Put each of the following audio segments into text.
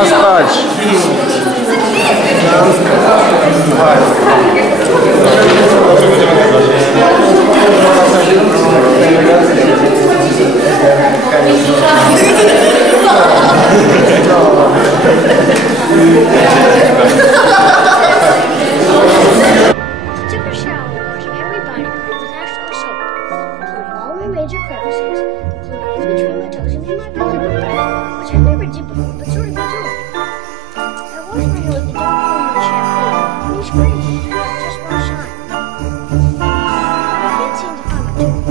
Остач. Остач. Seem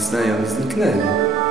znajomi zniknęli.